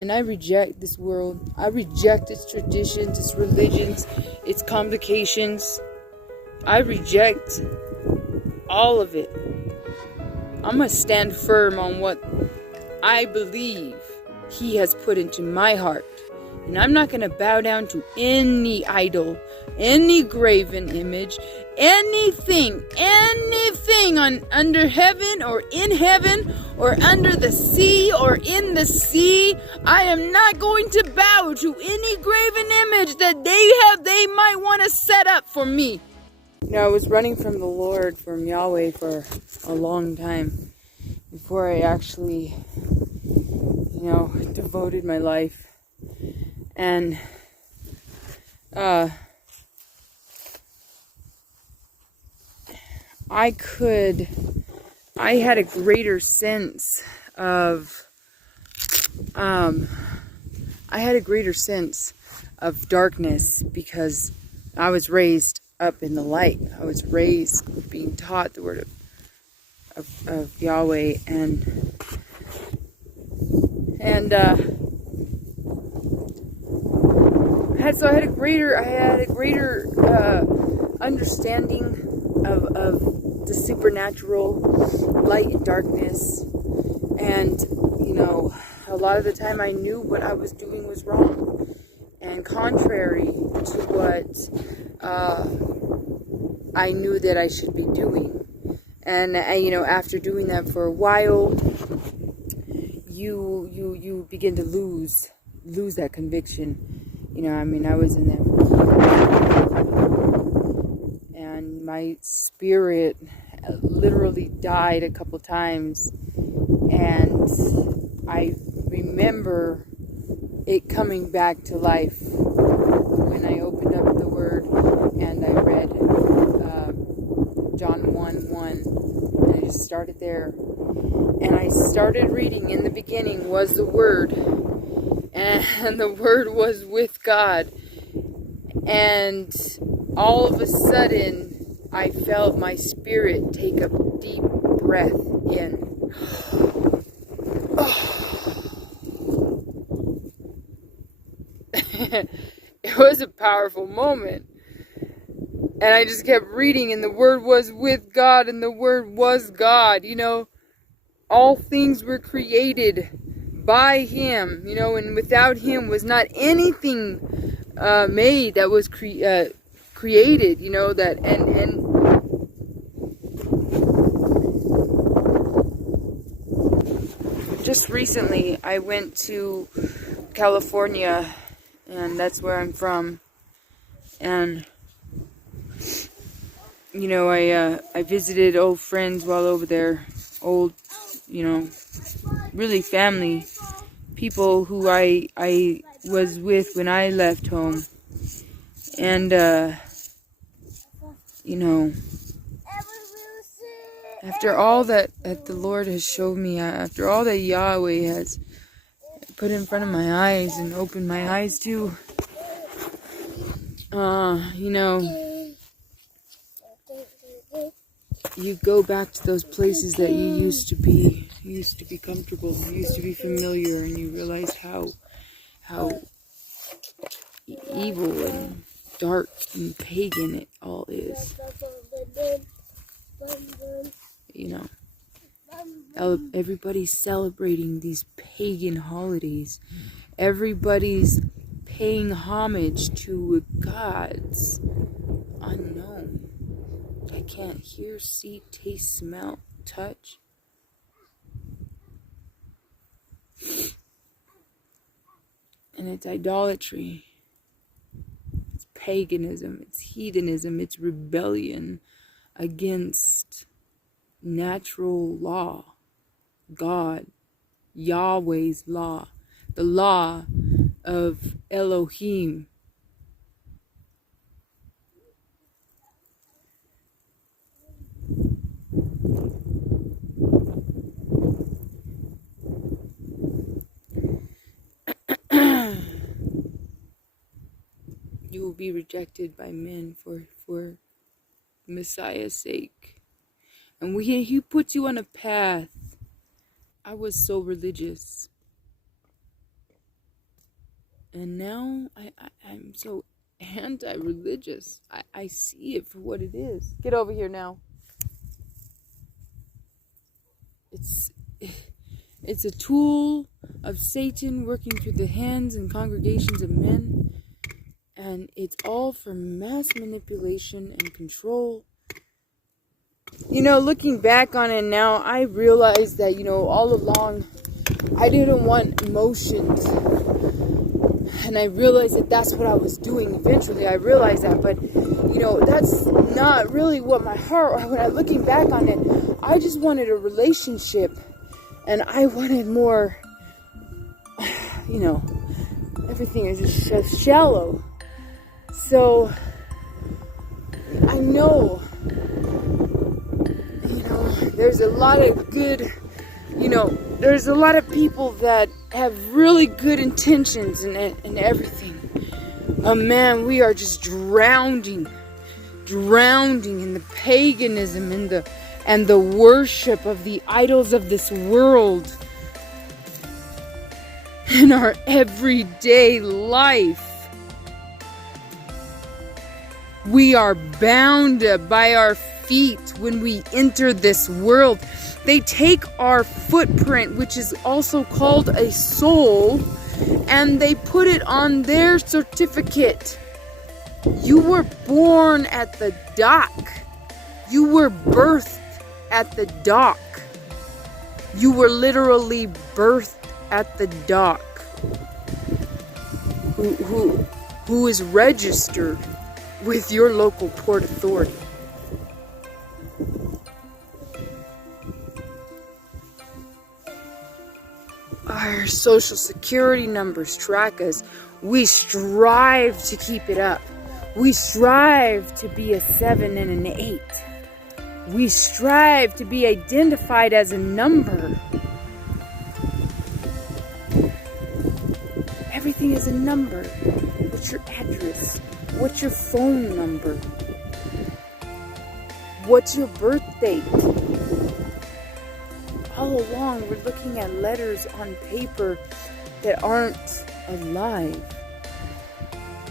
And I reject this world. I reject its traditions, its religions, its complications. I reject all of it. I'm going to stand firm on what I believe He has put into my heart. And I'm not going to bow down to any idol, any graven image, anything under heaven or under the sea or in the sea. I am not going to bow to any graven image that they might want to set up for me. You know, I was running from the Lord, from Yahweh, for a long time before I actually, devoted my life. And I had a greater sense of darkness because I was raised up in the light. I was raised being taught the word of Yahweh, and I had a greater understanding of the supernatural, light and darkness. And a lot of the time I knew what I was doing was wrong and contrary to what I knew that I should be doing. And after doing that for a while, you begin to lose that conviction. I was in there, and my spirit literally died a couple times, and I remember it coming back to life when I opened up the Word and I read John 1:1, and I just started there, and I started reading. In the beginning was the Word, and the Word was with God. And all of a sudden, I felt my spirit take a deep breath in. It was a powerful moment. And I just kept reading, and the Word was with God, and the Word was God. All things were created by Him, and without Him was not anything made that was created, that and just recently I went to California, and that's where I'm from, and I visited old friends while over there, old, really family people who I was with when I left home. And after all that the Lord has shown me, after all that Yahweh has put in front of my eyes and opened my eyes to, you go back to those places that you used to be comfortable, you used to be familiar, and you realize how evil and dark and pagan it all is. Everybody's celebrating these pagan holidays. Everybody's paying homage to gods unknown. I can't hear, see, taste, smell, touch. And it's idolatry. It's paganism. It's heathenism. It's rebellion against natural law. God. Yahweh's law. The law of Elohim. You will be rejected by men for Messiah's sake. And He puts you on a path. I was so religious. And now I'm so anti-religious. I see it for what it is. Get over here now. It's a tool of Satan working through the hands and congregations of men. And it's all for mass manipulation and control. You know, looking back on it now, I realize that, you know, all along, I didn't want emotions. And I realized that that's what I was doing eventually. I realized that. But, you know, that's not really what my heart, when I'm looking back on it, I just wanted a relationship. And I wanted more, you know, everything is just shallow. So, I know, you know, there's a lot of good, you know, there's a lot of people that have really good intentions and everything. But man, we are just drowning in the paganism and the worship of the idols of this world in our everyday life. We are bound by our feet when we enter this world. They take our footprint, which is also called a soul, and they put it on their certificate. You were born at the dock. You were birthed at the dock. You were literally birthed at the dock. Who is registered with your local port authority. Our social security numbers track us. We strive to keep it up. We strive to be a 7 and an 8. We strive to be identified as a number. Everything is a number. What's your address? What's your phone number? What's your birth date? All along, we're looking at letters on paper that aren't alive.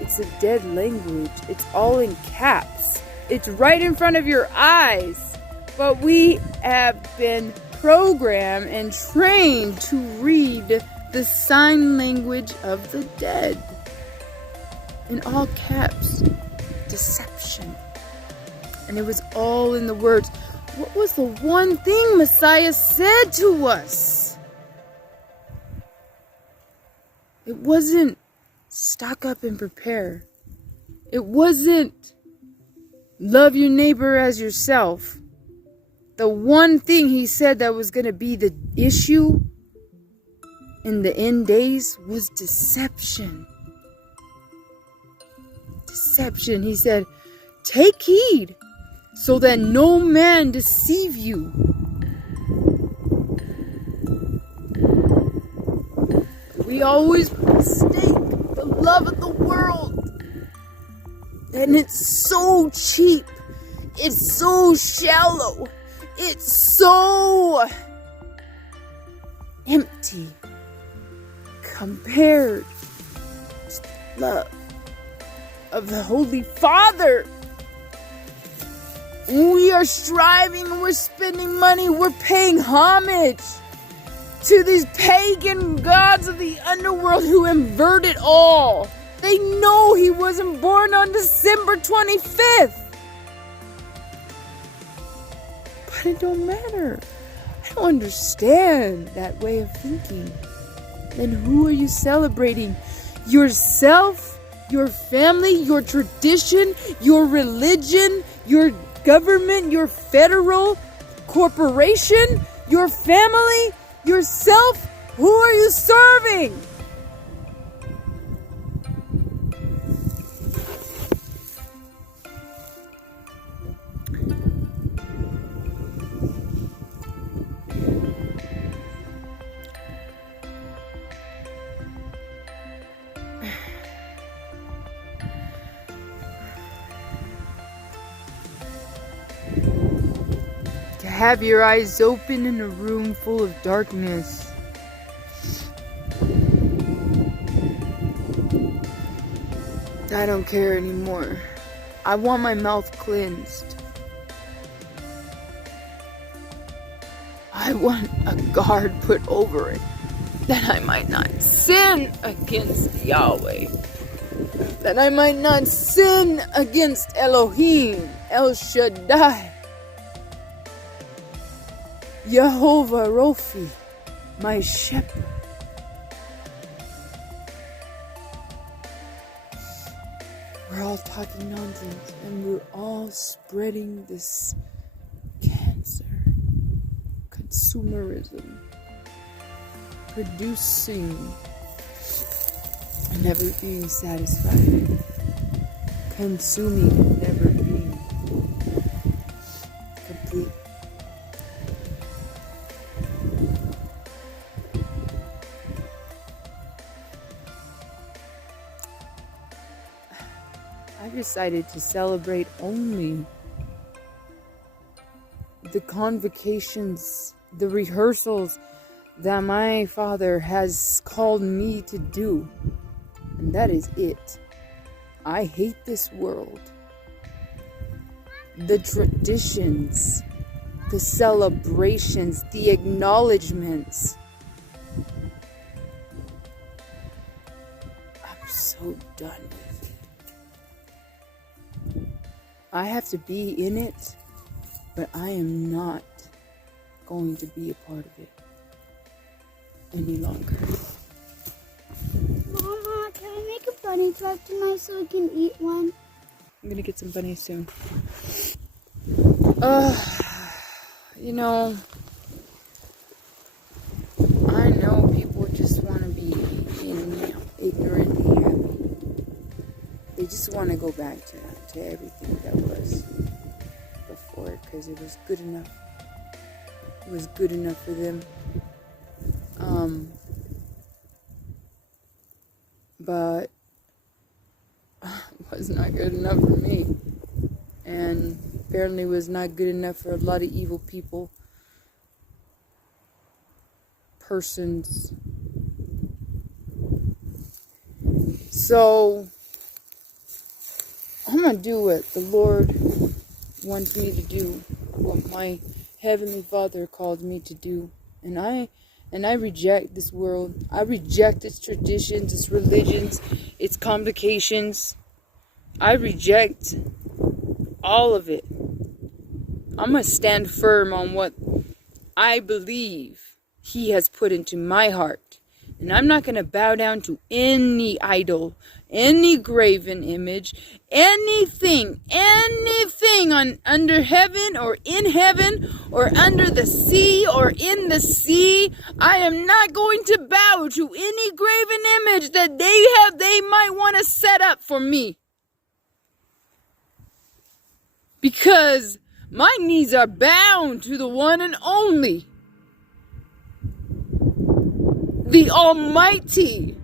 It's a dead language. It's all in caps. It's right in front of your eyes. But we have been programmed and trained to read the sign language of the dead. In all caps. Deception. And it was all in the words. What was the one thing Messiah said to us? It wasn't stock up and prepare. It wasn't love your neighbor as yourself. The one thing he said that was going to be the issue in the end days was deception. Deception. He said, take heed so that no man deceive you. We always mistake the love of the world. And it's so cheap. It's so shallow. It's so empty compared to the love of the Holy Father. We are striving, we're spending money, we're paying homage to these pagan gods of the underworld who invert it all. They know he wasn't born on December 25th. But it don't matter. I don't understand that way of thinking. Then who are you celebrating? Yourself? Your family? Your tradition? Your religion? Your government? Your federal corporation? Your family? Yourself? Who are you serving? To have your eyes open in a room full of darkness. I don't care anymore. I want my mouth cleansed. I want a guard put over it, that I might not sin against Yahweh, that I might not sin against Elohim, El Shaddai, Jehovah Rophi, my shepherd. We're all talking nonsense, and we're all spreading this cancer, consumerism, producing and never being satisfied, consuming and never being complete. I decided to celebrate only the convocations, the rehearsals that my Father has called me to do. And that is it. I hate this world. The traditions, the celebrations, the acknowledgements. I'm so done with it. I have to be in it, but I am not going to be a part of it any longer. Mama, can I make a bunny trap tonight so I can eat one? I'm gonna get some bunnies soon. You know, I know people just want to be ignorant and happy. They just want to go back to everything that was before, because it was good enough. It was good enough for them. But it was not good enough for me. And apparently was not good enough for a lot of evil people. Persons. So I'm going to do what the Lord wants me to do. What my Heavenly Father called me to do. And I reject this world. I reject its traditions, its religions, its complications. I reject all of it. I'm going to stand firm on what I believe He has put into my heart. And I'm not going to bow down to any idol, any graven image, anything under heaven or in heaven or under the sea or in the sea. I am not going to bow to any graven image that they might want to set up for me. Because my knees are bound to the one and only, the Almighty.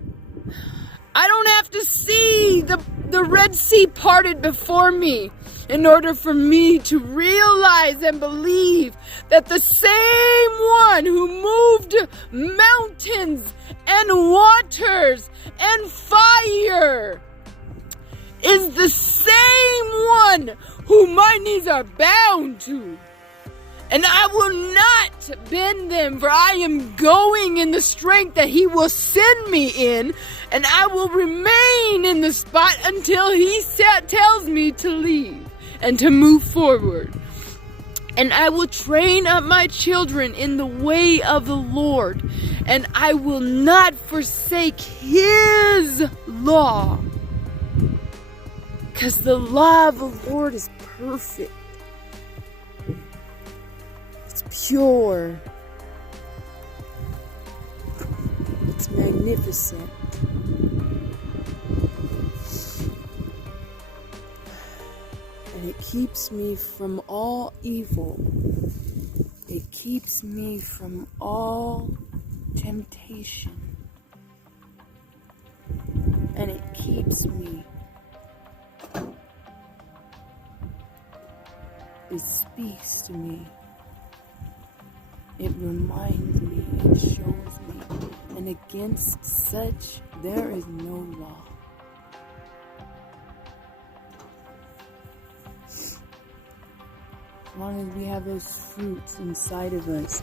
I don't have to see the Red Sea parted before me in order for me to realize and believe that the same one who moved mountains and waters and fire is the same one who my knees are bound to. And I will not bend them, for I am going in the strength that He will send me in, and I will remain in the spot until He tells me to leave and to move forward. And I will train up my children in the way of the Lord, and I will not forsake His law, because the law of the Lord is perfect. It's pure. It's magnificent. And it keeps me from all evil. It keeps me from all temptation. And it keeps me. It speaks to me. It reminds me. It shows me. And against such, there is no law. as long as we have those fruits inside of us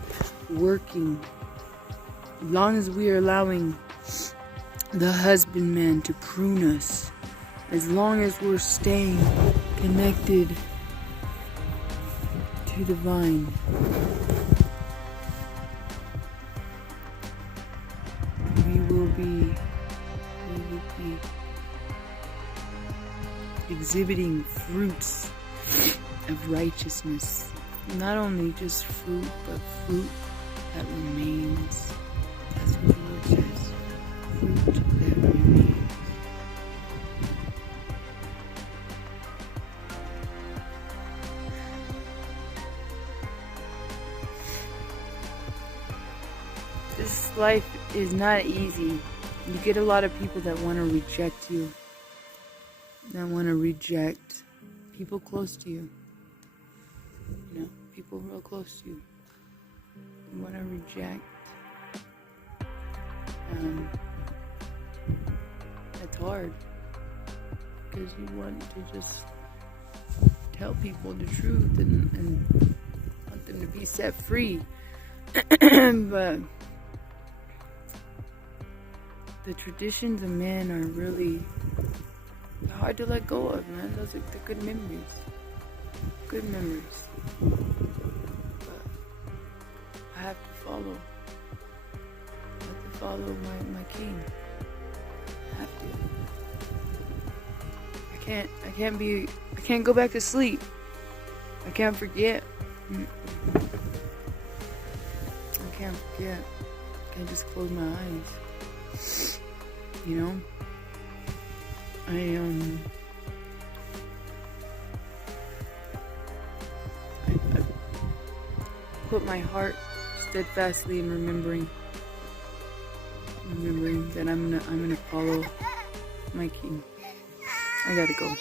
working, as long as we are allowing the husbandman to prune us, as long as we're staying connected to the vine, we will be exhibiting fruits of righteousness. Not only just fruit, but fruit that remains. That's what the word says. Fruit that remains. This life is not easy. You get a lot of people that want to reject you. That want to reject people close to you. You know, people real close to you. You want to reject. It's hard. Because you want to just tell people the truth and want them to be set free. But the traditions of men are really hard to let go of, man. Those are the good memories. Good memories. But I have to follow. I have to follow my king. I have to. I can't go back to sleep. I can't forget. I can't forget. I can't just close my eyes. You know? I put my heart steadfastly in remembering that I'm gonna follow my king. I gotta go.